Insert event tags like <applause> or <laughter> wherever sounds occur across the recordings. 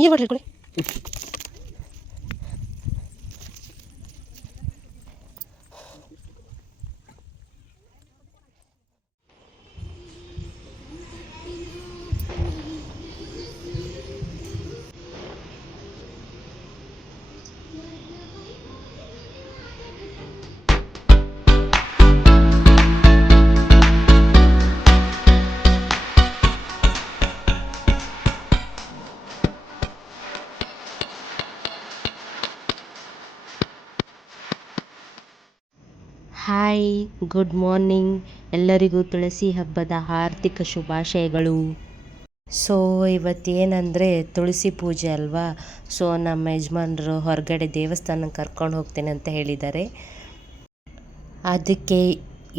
ನೀವು ಮಾಡ್ರಿ ಕೊಡಿ. Hi, good morning. ಎಲ್ಲರಿಗೂ ತುಳಸಿ ಹಬ್ಬದ ಆರ್ಥಿಕ ಶುಭಾಶಯಗಳು. ಸೊ ಇವತ್ತೇನೆಂದರೆ ತುಳಸಿ ಪೂಜೆ ಅಲ್ವಾ? ಸೊ ನಮ್ಮ ಯಜಮಾನರು ಹೊರಗಡೆ ದೇವಸ್ಥಾನಕ್ಕೆ ಕರ್ಕೊಂಡು ಹೋಗ್ತೇನೆ ಅಂತ ಹೇಳಿದ್ದಾರೆ. ಅದಕ್ಕೆ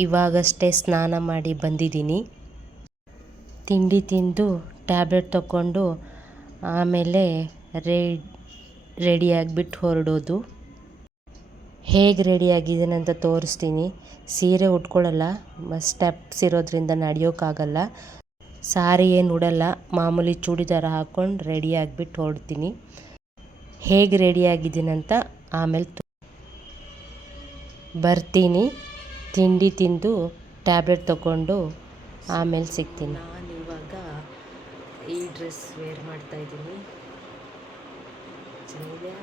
ಇವಾಗಷ್ಟೇ ಸ್ನಾನ ಮಾಡಿ ಬಂದಿದ್ದೀನಿ. ತಿಂಡಿ ತಿಂದು ಟ್ಯಾಬ್ಲೆಟ್ ತಗೊಂಡು ಆಮೇಲೆ ರೆಡ್ ರೆಡಿಯಾಗಿಬಿಟ್ಟು ಹೊರಡೋದು. ಹೇಗೆ ರೆಡಿ ಆಗಿದ್ದೀನಿ ಅಂತ ತೋರಿಸ್ತೀನಿ. ಸೀರೆ ಉಟ್ಕೊಳ್ಳಲ್ಲ ಸ್ಟೆಪ್ಸ್ ಇರೋದ್ರಿಂದ ನಡೆಯೋಕ್ಕಾಗಲ್ಲ ಸಾರಿ ಏನು ಉಡಲ್ಲ, ಮಾಮೂಲಿ ಚೂಡಿದಾರ ಹಾಕ್ಕೊಂಡು ರೆಡಿ ಹೊಡ್ತೀನಿ ಹೇಗೆ ರೆಡಿ ಆಗಿದ್ದೀನಿ ಅಂತ ಆಮೇಲೆ ಬರ್ತೀನಿ. ತಿಂಡಿ ತಿಂದು ಟ್ಯಾಬ್ಲೆಟ್ ತಗೊಂಡು ಆಮೇಲೆ ಸಿಗ್ತೀನಿ. ನಾನು ಇವಾಗ ಈ ಡ್ರೆಸ್ ವೇರ್ ಮಾಡ್ತಾಯಿದ್ದೀನಿ ಚೆನ್ನಾಗಿದೆ?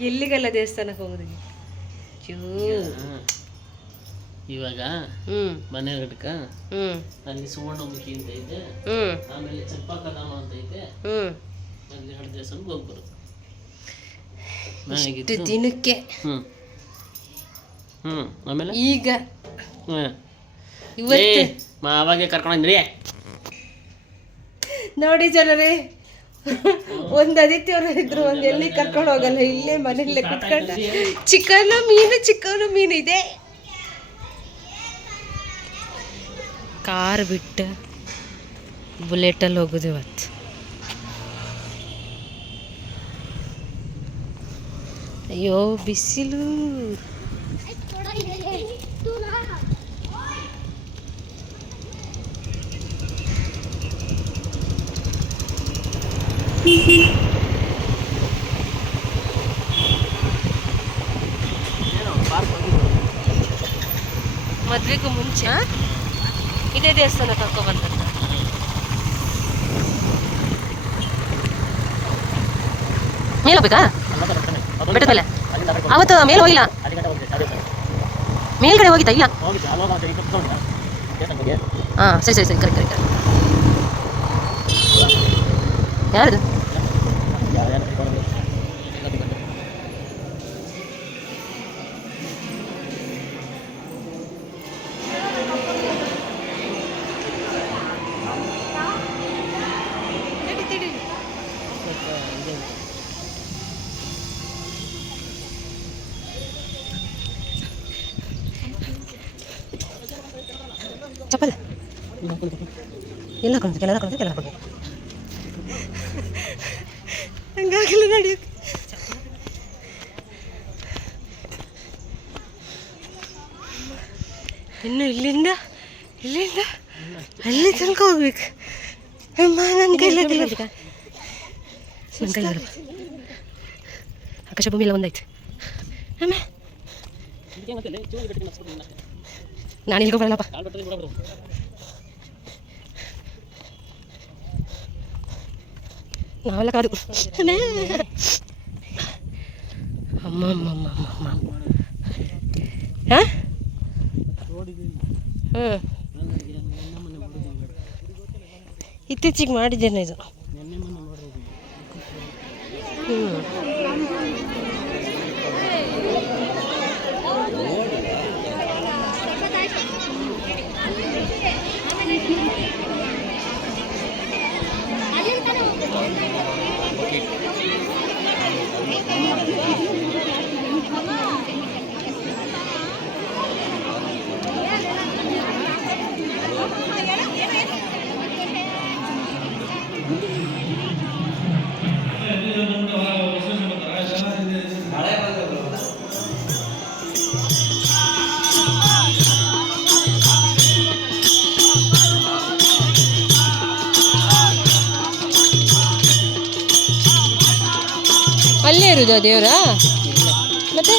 ಎಲ್ಲಿಗೆಲ್ಲ ದೇವಸ್ಥಾನಕ್ಕೆ ಹೋಗೋದು ಚೂ ಇವಾಗ ಮನೆ ಹ್ಞೂ ಅಲ್ಲಿ ಸುವರ್ಣಮುಖಿ ಅಂತ ಐತೆ. ಆಮೇಲೆ ಕದಾಮ ಅಂತ ಐತೆ. ಅಲ್ಲಿ ಎರಡು ದೇವಸ್ಥಾನಕ್ಕೆ ಹೋಗ್ಬರೋದು. ಇಷ್ಟು ದಿನಕ್ಕೆ. ಹ್ಮ್. ಆಮೇಲೆ? ಈಗ. ಇವತ್ತು. ಅವಾಗೆ ಕರ್ಕೊಂಡ್ರಿ ನೋಡಿ ಜನರೇ <laughs> ಒಂದು ಆದಿತ್ಯವ್ರು ಇದ್ರು ಒಂದು ಎಲ್ಲಿ ಕರ್ಕೊಂಡು ಹೋಗಲ್ಲ ಇಲ್ಲೇ ಮನೆಯಲ್ಲೇ ಕುತ್ಕೊಂಡು. ಚಿಕನ್ ಮೀನು ಚಿಕನ್ ಮೀನು ಇದೆ. ಕಾರ್ ಬಿಟ್ಟು ಬುಲೆಟಲ್ಲಿ ಹೋಗೋದು ಇವತ್ತು. ಅಯ್ಯೋ ಬಿಸಿಲು. ಮದ್ವೆಗೂ ಮುಂಚೆ. ಇದೇ ದೇವಸ್ಥಾನ ಕರ್ಕೊಬಂದ ಮೇಲೆ ಹೋಗ್ಬೇಕಾ? ಬೆಟ್ಟದ ಮೇಲೆ ಅವತ್ತು ಮೇಲೆ ಹೋಗಿಲ್ಲ. ಮೇಲ್ಗಡೆ ಹೋಗಿದ್ದ ಇಲ್ಲ? ಹಾಂ ಸರಿ ಸರಿ ಸರಿ ಕರೆಕ್ಟ್ ಕರೆಕ್ಟ್. ಯಾರ್ದು? ಚಪ್ಪಲ್ ಎಲ್ಲ ಹಾಕೊಂಡು ಎಲ್ಲ ಹಾಕೊಂಡು ಎಲ್ಲ ಹಾಕೊಂಡು ಹಂಗಾಗಲ್ಲ ನಡೆಯುತ್ತೆ ಇನ್ನು ಇಲ್ಲಿಂದ ಇಲ್ಲಿಂದ ಅಲ್ಲಿ ತನಕ ಹೋಗ್ಬೇಕು ಅಮ್ಮ ನನ್ನ ಕೈಲಾಗಿಲ್ಲ ನನ್ನ ಕೈಲಾಗ ಆಕಾಶ ಭೂಮಿ ಎಲ್ಲ ಒಂದಾಯ್ತು ಅಮ್ಮ ನಾನು ಅಮ್ಮ ಅಮ್ಮ ಅಮ್ಮ ಹಾಂ? ಹ್ಞೂ ಇತ್ತೀಚೆಗೆ ಮಾಡಿದ್ದೇನೆ ಇದು. ದೇವ್ರ? ಮತ್ತೆ?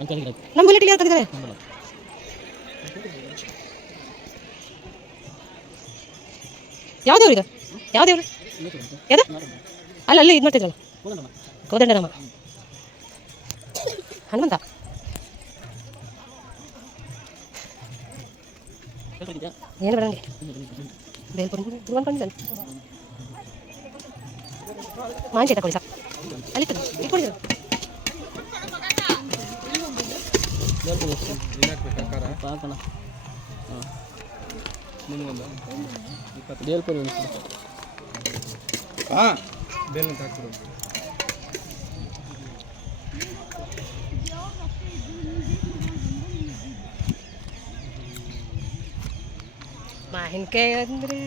ನಮ್ಮ ಬುಲೆಟ್ ತಂದಿದ್ದಾರೆ ನಂಬಲ್ಲ. ಯಾವ ದೇವ್ರು ಇದು? ಯಾವ ದೇವ್ರು? ಯಾವ್ದು? ಅಲ್ಲ ಅಲ್ಲಿ ಇದು ಮಾಡ್ತಿದ್ರಲ್ಲ. ಕೋದಂಡರಾಮ ಹನುಮಂತ? ಏನು ಬೇಡ ಬೇಲ್ಪುರ ಬೇಲ್ಪುರಿ ತಿರುವಂಕೊಂಡಿದ್ದಾನೆ ಮಾಂಚೆ ತಗೊಳ್ಳಿ ಸಾಕು ಅಲ್ಲಿ ಇರ್ತದೆ, ಹಾಕೋಣ. ಹಾಂ. ದೇವ್ರ ಒಂದು ಕೊಡು. ಹಾಂ ಬೇಲಂತ ಹಾಕ್ಬಿಡು ಮಾವಿನಕಾಯಿ ಅಂದರೆ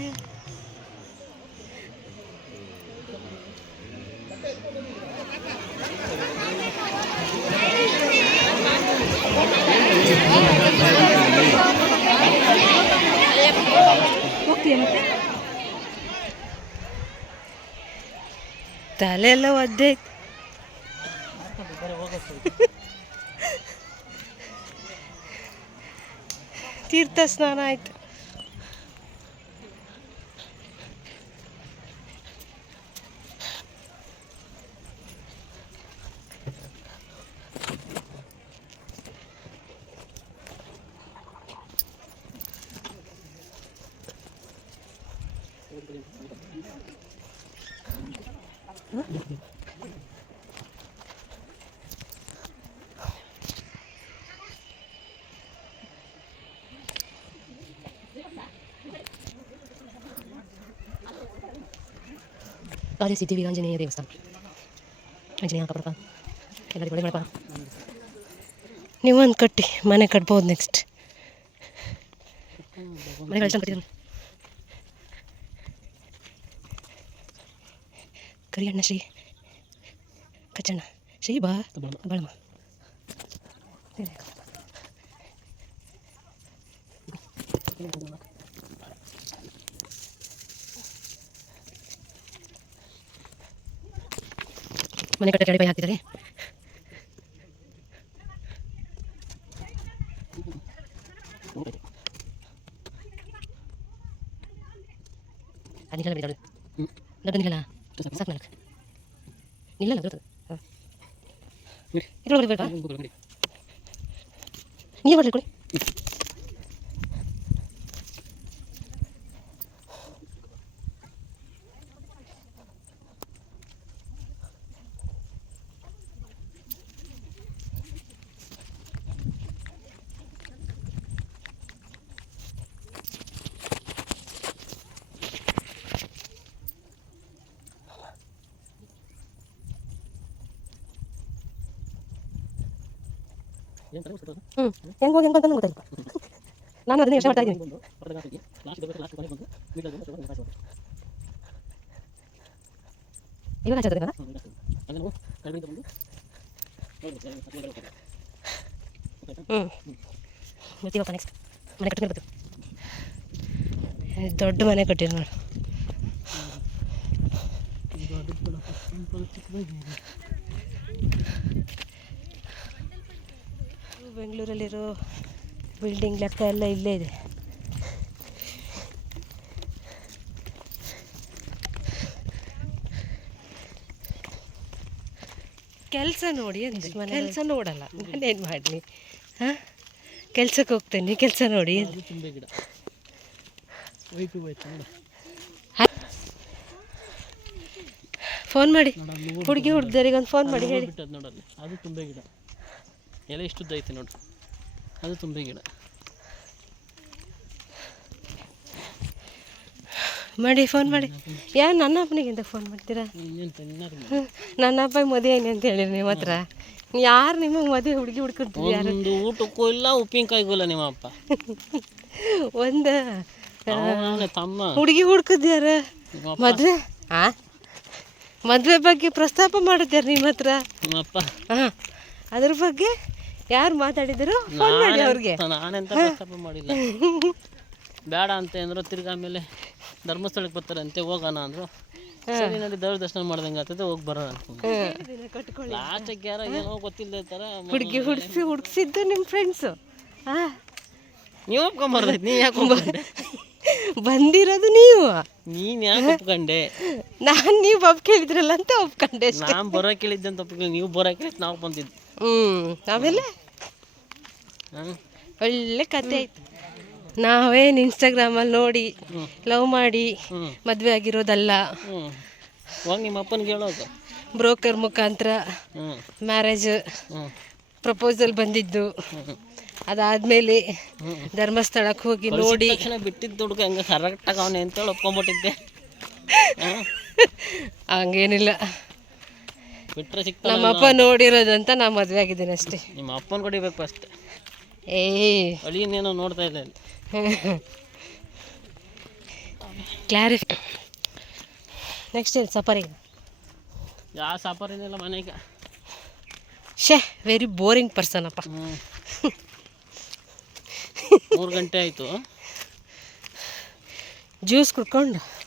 ಎಲ್ಲ ಒದ್ದೆ <laughs> ತೀರ್ಥ ಸ್ನಾನ ಆಯ್ತು. ಅದೇ ಸಿದ್ಧಿ ಆಂಜನೇಯ ದೇವಸ್ಥಾನ ಆಂಜನೇಯ ಕಪ್ಪಡಪ್ಪ ಎಲ್ಲರಿಗೂ ಒಳ್ಳೆ ಮಾಡಪ್ಪ ನೀವು ಒಂದು ಕಟ್ಟಿ ಮನೆ ಕಟ್ಬೋದು ನೆಕ್ಸ್ಟ್ ಮನೆ ಕಳ್ಸಂಗ್ ಕಟ್ಟಿದ್ರು ಕರಿಯಣ್ಣ ಶ್ರೀ ಕಚ್ಚಣ್ಣ ಶ್ರೀ ಬಾ ಬಾಳಮ್ಮ ಮನೆ ಕಟ್ಟಕ್ಕೆ ಅಡಿಪಾಯ ಹಾಕ್ತಿದ್ದಾರೆ ಅದಿಲ್ಲ ಬಿಡೋದು ದೊಡ್ಡ ನಿಲ್ಲ ಸಾಕು ನಾಲ್ಕು. ನಿಲ್ಲಲ್ಲ ಬರ್ತದೆ ಹಾಂ. ಇದ್ರೊಳಗೆ ಅಂಗಡಿ. ನೀರು ಕೊಡಿ. ಹ್ಞೂ ಹೆಂಗೆ ಹೋಗಿ ಅಂತ ನಾನು ಅದನ್ನ ಯೋಚನೆ ಮಾಡ್ತಾ ಇದ್ದೀನಿ. ಇವಾಗ ಹಚ್ಚೋದ್ರಿ ನಾನು ಹ್ಮ್, ಜಾಸ್ತಿ. ಹಂಗೆ ನಾವು ಕೆಳಗಿಂದ ಬಂದು ನೋಡ್ಬೇಕು, ಕೆಳಗೆ ಹತ್ತಿ ಒಳಗಡೆ ಹೋಗ್ಬೇಕು. ಹ್ಞೂ ನೆಕ್ಸ್ಟ್ ಮನೆ ಕಟ್ಕೊಂಡು ದೊಡ್ಡ ಮನೆ ಕಟ್ಟಿರಿ ನೋಡಿ ಬೆಂಗಳೂರಲ್ಲಿರೋ ಬಿಲ್ಡಿಂಗ್ ಲೆಕ್ಕ ಎಲ್ಲ ಇಲ್ಲೇ ಇದೆ. ಕೆಲಸ ನೋಡಿ ಅಂದ್ರೆ ಕೆಲಸ ನೋಡಲ್ಲ. ನಾನೇನು ಮಾಡಲಿ? ಹಾಂ? ಕೆಲ್ಸಕ್ಕೆ ಹೋಗ್ತೇನೆ ಕೆಲಸ ನೋಡಿ ಫೋನ್ ಮಾಡಿ. ಹುಡುಗಿ ಹುಡುಗರಿಗೆ ಒಂದು ಫೋನ್ ಮಾಡಿ ಹೇಳಿ. ಅದು ತುಂಬೆ ಗಿಡ. ಎಲೆ ಇಷ್ಟುದ್ದ ಐತೆ ನೋಡು. ಅದು ತುಂಬೆ ಗಿಡ. ಮಾಡಿ ಫೋನ್ ಮಾಡಿ. ಯಾ ನನ್ನ ಅಪ್ಪನಿಗೆ ಎಂತ ಫೋನ್ ಮಾಡ್ತೀರಾ. ನನ್ನ ಅಪ್ಪ ಮದುವೆ ಏನು ಅಂತ ಹೇಳಿರಿ ನಿಮ್ಮ ಹತ್ರ. ಯಾರು ನಿಮಗೆ ಮದುವೆ ಹುಡುಗಿ ಹುಡ್ಕೊಂತೀವಿ ಯಾರು? ಊಟಕ್ಕೂ ಇಲ್ಲ ಉಪ್ಪಿನಕಾಯಿಗೂ ಇಲ್ಲ ನಿಮ್ಮ ಅಪ್ಪ. ಒಂದ ತಮ್ಮ. ಹುಡುಗಿ ಹುಡ್ಕದ್ಯಾರ ಮದ್ವೆ ಆ? ಮದುವೆ ಬಗ್ಗೆ ಪ್ರಸ್ತಾಪ ಮಾಡಿದ್ಯಾರ ನಿಮ್ಮ ಹತ್ರ? ಅದ್ರ ಬಗ್ಗೆ? ಯಾರು ಮಾತಾಡಿದ್ರು? ಫೋನ್ ಮಾಡಿ ಅವ್ರಿಗೆ. ನಾನೆಂತ ಮಾಡಿಲ್ಲ. ಬೇಡ ಅಂತ ಅಂದ್ರು ತಿರ್ಗಾ ಆಮೇಲೆ ಧರ್ಮಸ್ಥಳಕ್ಕೆ ಬರ್ತಾರಂತೆ ಹೋಗೋಣ ಅಂದ್ರು. ಸರಿ ನೋಡಿ ದೇವ್ರ ದರ್ಶನ ಮಾಡ್ದಂಗೆ ಆಗ್ತದೆ ಹೋಗಿ ಬರೋಣ ಅನ್ಕೊಂಡು ಲಾಸ್ಟಕ್ಕೆ ಯಾರೋ ಏನೋ ಗೊತ್ತಿಲ್ಲದೆ ಥರ ಹುಡುಗಿ ಹುಡ್ಸಿ ಹುಡ್ಸಿದ್ದು ನಿಮ್ಮ ಫ್ರೆಂಡ್ಸು ಹಾಂ. ನೀವು ಒಪ್ಕೊಂಬರ್ದೈತಿ ನೀ ಯಾಕೆ ಒಪ್ಕೊಂಡೆ? ಬಂದಿರೋದು ನೀವು. ನೀನು ಯಾಕೆ ಒಪ್ಕೊಂಡೆ? ನಾನು ನೀವು ಒಪ್ ಕೇಳಿದ್ರಲ್ಲ ಅಂತ ಒಪ್ಕೊಂಡೆ ನಾನು ಬರೋ ಕೇಳಿದ್ದೆ ಅಂತ ಒಪ್ಕೊಂಡು ನೀವು ಬರೋ ಕೇಳಿದ್ ನಾವು ಬಂದಿದ್ದು. ಹ್ಮ್ ಆಮೇಲೆ ಒಳ್ಳೆ ಕತೆ ಆಯ್ತು. ನಾವೇನು ಇನ್ಸ್ಟಾಗ್ರಾಮಲ್ಲಿ ನೋಡಿ ಲವ್ ಮಾಡಿ ಮದುವೆ ಆಗಿರೋದಲ್ಲ. ಹೋಗಿ ನಿಮ್ಮ ಅಪ್ಪನಿಗೆ ಹೇಳೋದು. ಬ್ರೋಕರ್ ಮುಖಾಂತರ ಮ್ಯಾರೇಜ್ ಪ್ರಪೋಸಲ್ ಬಂದಿದ್ದು. ಅದಾದ್ಮೇಲೆ ಧರ್ಮಸ್ಥಳಕ್ಕೆ ಹೋಗಿ ನೋಡಿ. ಬಿಟ್ಟಿದ್ದ ಹುಡುಗ ಹಂಗೆ ಕರೆಕ್ಟಾಗಿ ಅವನೇ ಅಂತೇಳಿ ಒಪ್ಕೊಂಬಿಟ್ಟಿದ್ದೆ. ಹಂಗೇನಿಲ್ಲ. ಬಿಟ್ಟರೆ ಸಿಗ್ತಾನೆ ನಮ್ಮಪ್ಪ ನೋಡಿರೋದಂತ ನಾ ಮದುವೆ ಆಗಿದ್ದೀನಿ ಅಷ್ಟೇ. ನಿಮ್ಮ ಅಪ್ಪನ ಕೊಡಿಬೇಕು ಫಸ್ಟ್ ಏ ಅಳಿಯನೇನೋ ನೋಡ್ತಾ ಇಲ್ಲ ಅಂತ ಕ್ಲಾರಿಫೈ ನೆಕ್ಸ್ಟ್ ಏನು ಸಫರಿಂಗ್ ಯಾವ ಸಾಪಾರಿನಿಲ್ಲ ಮನೆಗೆ ಶೇ ವೆರಿ ಬೋರಿಂಗ್ ಪರ್ಸನ್ ಅಪ್ಪ. <laughs> ಮೂರು ಗಂಟೆ ಆಯಿತು. ಜ್ಯೂಸ್ ಕುಡ್ಕೊಂಡು.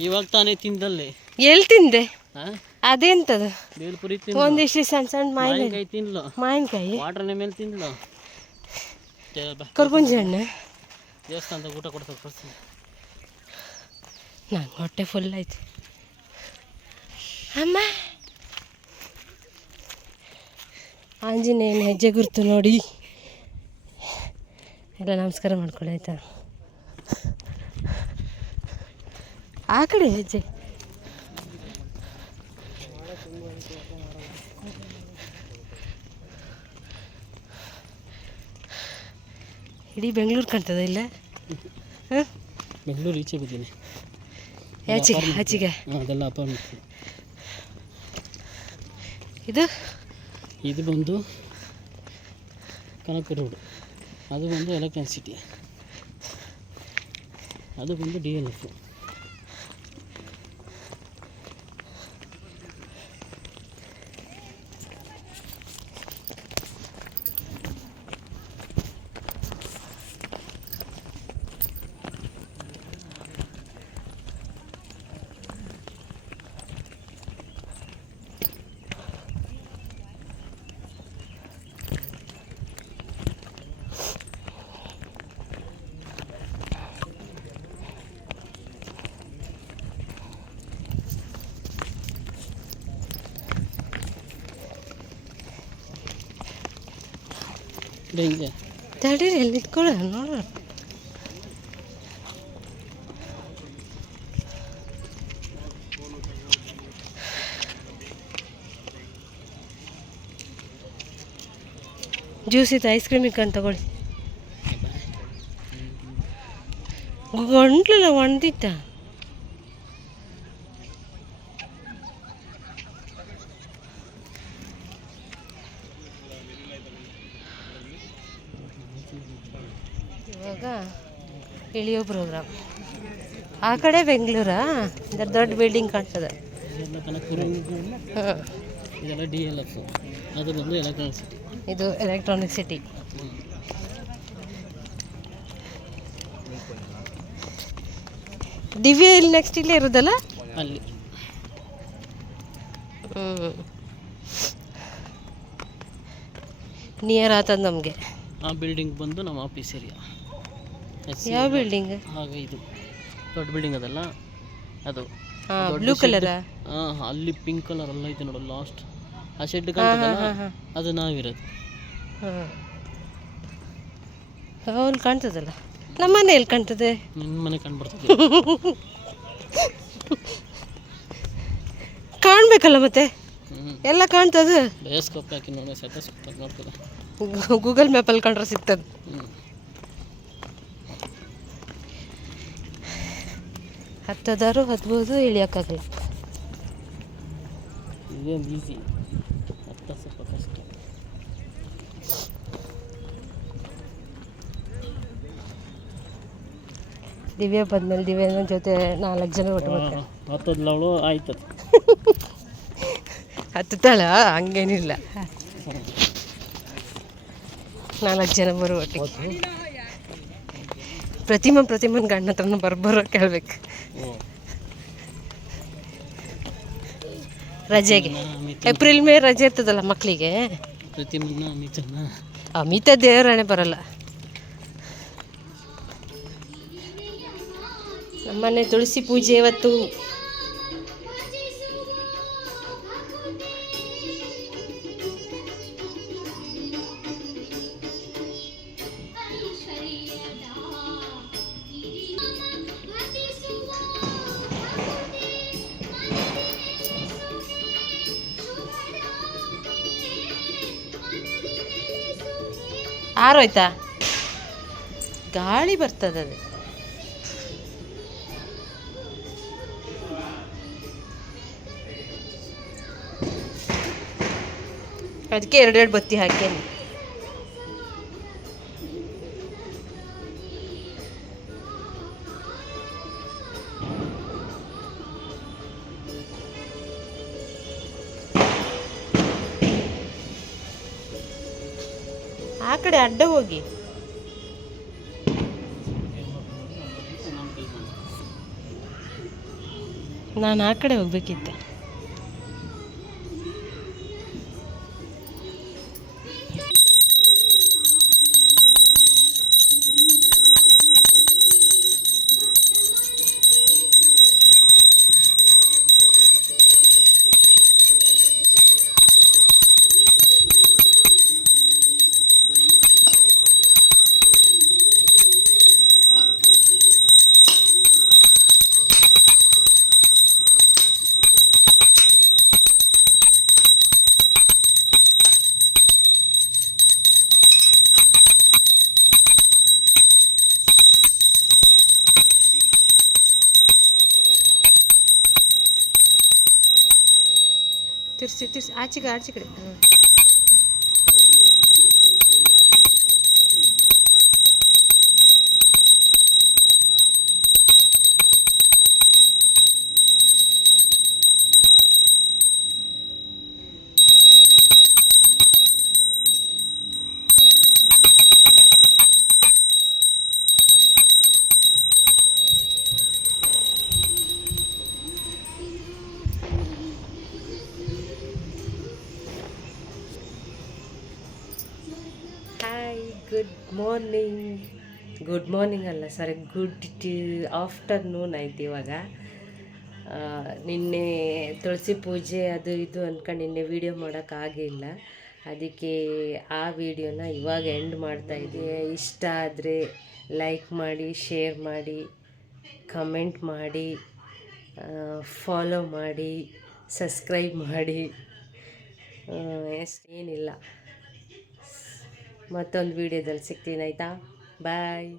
ಇವಾಗ ತಾನೇ ತಿಂದಲ್ಲಿ. ಎಲ್ಲಿ ತಿಂದೆ? ಹಾಂ? ಅದೆಂತದು? ಬೇಲ್ಪುರಿ ಒಂದಿಷ್ಟು ಸಣ್ಣ ಸಣ್ಣ ಮಾವಿನ ಮಾವಿನಕಾಯಿ. ತಿನ್ಲು. ಮಾವಿನಕಾಯಿ? ವಾಟ್ರನ ಮೇಲೆ ತಿನ್ಲು. ಕರ್ಬೂಜಿ ಹಣ್ಣು? ದೇವಸ್ಥಾನದ ಊಟ ಕೊಡ್ತಾರೆ ಕೊಡ್ತೀನಿ ನಂಗೆ ಹೊಟ್ಟೆ ಫುಲ್ ಆಯ್ತು. ಅಮ್ಮ! ಆಂಜನೇಯನ ಹೆಜ್ಜೆ ಗುರುತು ನೋಡಿ. ಎಲ್ಲ ನಮಸ್ಕಾರ ಮಾಡ್ಕೊಳ್ಳಿ ಆಯ್ತಾ? ಆ ಕಡೆ ಹೆಜ್ಜೆ. ಇಡೀ ಬೆಂಗಳೂರು ಕಾಣ್ತದೆ ಇಲ್ಲ ಹಾಂ ಬೆಂಗಳೂರು ಈಚೆ ಬಿದ್ದೀನಿ ಆಚೆಗೆ ಆಚೆಗೆ ಹಾಂ ಅದೆಲ್ಲ ಅಪಾರ್ಟ್ಮೆಂಟ್ ಇದು ಇದು ಬಂದು ಕನಕಪುರ ರೋಡ್ ಅದು ಬಂದು ಎಲೆಕ್ಟ್ರಾನಿಕ್ ಸಿಟಿ ಅದು ಬಂದು D L F ಹಿಂಗೆ ತಡೀರಿ ಎಲ್ಲಿ ಇಟ್ಕೊಳ್ಳ ನೋಡೋಣ ಜ್ಯೂಸ್ ಇತ್ತು ಐಸ್ ಕ್ರೀಮ್ ಇಕ್ಕಂತ ತಗೊಳ್ಳಿ ಗಂಟ್ಲಲ್ಲ ಒಣದಿತ್ತ ಇಳಿಯೋ ಪ್ರೋಗ್ರಾಮ್ ಆ ಕಡೆ ಬೆಂಗಳೂರಾ? ದೊಡ್ಡ ಬಿಲ್ಡಿಂಗ್ ಕಾಣ್ತದೆ. ಇದು ಎಲೆಕ್ಟ್ರಾನಿಕ್ ಸಿಟಿ ದಿವ್ಯ ಇಲ್ಲಿ ನೆಕ್ಸ್ಟ್ ಇಲ್ಲೇ ಇರೋದಲ್ಲ? ಅಲ್ಲಿ. ಹ್ಞೂ ನಿಯರ್ ಆತದ ನಮಗೆ. ಆ ಬಿಲ್ಡಿಂಗ್ ಬಂದು ನಮ್ಮ ಆಫೀಸ್ ಏರಿಯಾ ಯಾವ ಬಿಲ್ಡಿಂಗ್ ಹಾಗೆ ಇದು. ದೊಡ್ಡ ಬಿಲ್ಡಿಂಗ್ ಅದಲ್ಲ? ಅದು. ಬ್ಲೂ ಕಲರ್ ಹಾಂ ಅಲ್ಲಿ ಪಿಂಕ್ ಕಲರ್ ಎಲ್ಲ ಐತೆ ನೋಡು ಲಾಸ್ಟ್ ಆ ಶೆಡ್ ಕಾಣ್ತದಲ್ಲ? ಅದು ನಾವಿರೋದು. ಹಾಂ. ಅಲ್ಲಿ ಕಾಣ್ತದಲ್ಲ? ನಮ್ಮ ಮನೆ ಎಲ್ಲಿ ಕಾಣ್ತದೆ. ನಿಮ್ಮ ಮನೆ ಕಾಣ್ಬರ್ತದೆ. <laughs> ಕಾಣ್ಬೇಕಲ್ಲ ಮತ್ತೆ? ಎಲ್ಲ ಕಾಣ್ತದೆ? ಬಯೋಸ್ಕೋಪ್ ಹಾಕಿ ನೋಡಿ ಸತ ಸೂಪರ್ ನೋಡ್ತದೆ. ಗೂಗಲ್ ಮ್ಯಾಪಲ್ಲಿ ಕಂಡ್ರೆ ಸಿಗ್ತದೆ. ಹತ್ತದಾರು ಹತ್ಬೋದು ಇಳಿಯೋಕ್ಕಾಗಲ್ಲ ಇದೇನು ಈಸಿ ಹತ್ತ ಸ್ವಲ್ಪ ಕಷ್ಟ. ದಿವ್ಯ ಬಂದ್ಮೇಲೆ ದಿವ್ಯನ ಜೊತೆ ನಾಲ್ಕು ಜನ ಒಟ್ಟು ಹತ್ತದ್ಲವಳು ಆಯ್ತದ. <laughs> ಹತ್ತುತ್ತಾಳ? ಹಂಗೇನಿಲ್ಲ. ನಾಲ್ಕು ಜನ ಬರೋ ಒಟ್ಟಿಗೆ. ಪ್ರತಿಮಾ ಪ್ರತಿಮನ್ ಗಂಡ ಹತ್ರನೂ ಬರ್ಬರೋ ಕೇಳ್ಬೇಕು ರಜೆಗೆ. ಏಪ್ರಿಲ್ ಮೇ ರಜೆ ಇರ್ತದಲ್ಲ ಮಕ್ಕಳಿಗೆ ಅಮಿತ ದೇವರಾಣೆ ಬರಲ್ಲ. ನಮ್ಮನೆ ತುಳಸಿ ಪೂಜೆ ಇವತ್ತು ಆರೋಯ್ತಾ ಗಾಳಿ ಬರ್ತದೆ ಅದು. ಅದಕ್ಕೆ ಎರಡೆರಡು ಬತ್ತಿ ಹಾಕೇನಿ ಕಡೆ ಅಡ್ಡ ಹೋಗಿ. ನಾನು ಆ ಕಡೆ ಹೋಗ್ಬೇಕಿತ್ತೆ. ತಿರ್ಸಿ ತಿರ್ಸಿ ಆಚೆ ಆಚೆ ಕಡೆ ಹ್ಞೂ ಹಾಯ್ ಮಾರ್ನಿಂಗ್ ಅಲ್ಲ ಸಾರಿ ಗುಡ್ ಆಫ್ಟರ್ನೂನ್ ಆಯ್ತು ಇವಾಗ. ನಿನ್ನೆ ತುಳಸಿ ಪೂಜೆ ಅದು ಇದು ಅಂದ್ಕೊಂಡು ನಿನ್ನೆ ವೀಡಿಯೋ ಮಾಡೋಕ್ಕಾಗಿಲ್ಲ ಅದಕ್ಕೆ ಆ ವಿಡಿಯೋನ ಇವಾಗ ಎಂಡ್ ಮಾಡ್ತಾ ಇದ್ದೀನಿ ಇಷ್ಟ ಆದರೆ ಲೈಕ್ ಮಾಡಿ ಶೇರ್ ಮಾಡಿ ಕಮೆಂಟ್ ಮಾಡಿ ಫಾಲೋ ಮಾಡಿ ಸಬ್ಸ್ಕ್ರೈಬ್ ಮಾಡಿ. ಎಷ್ಟೇನಿಲ್ಲ ಮತ್ತೊಂದು ವೀಡಿಯೋದಲ್ಲಿ ಸಿಗ್ತೀನಿ ಆಯಿತಾ? ಬಾಯ್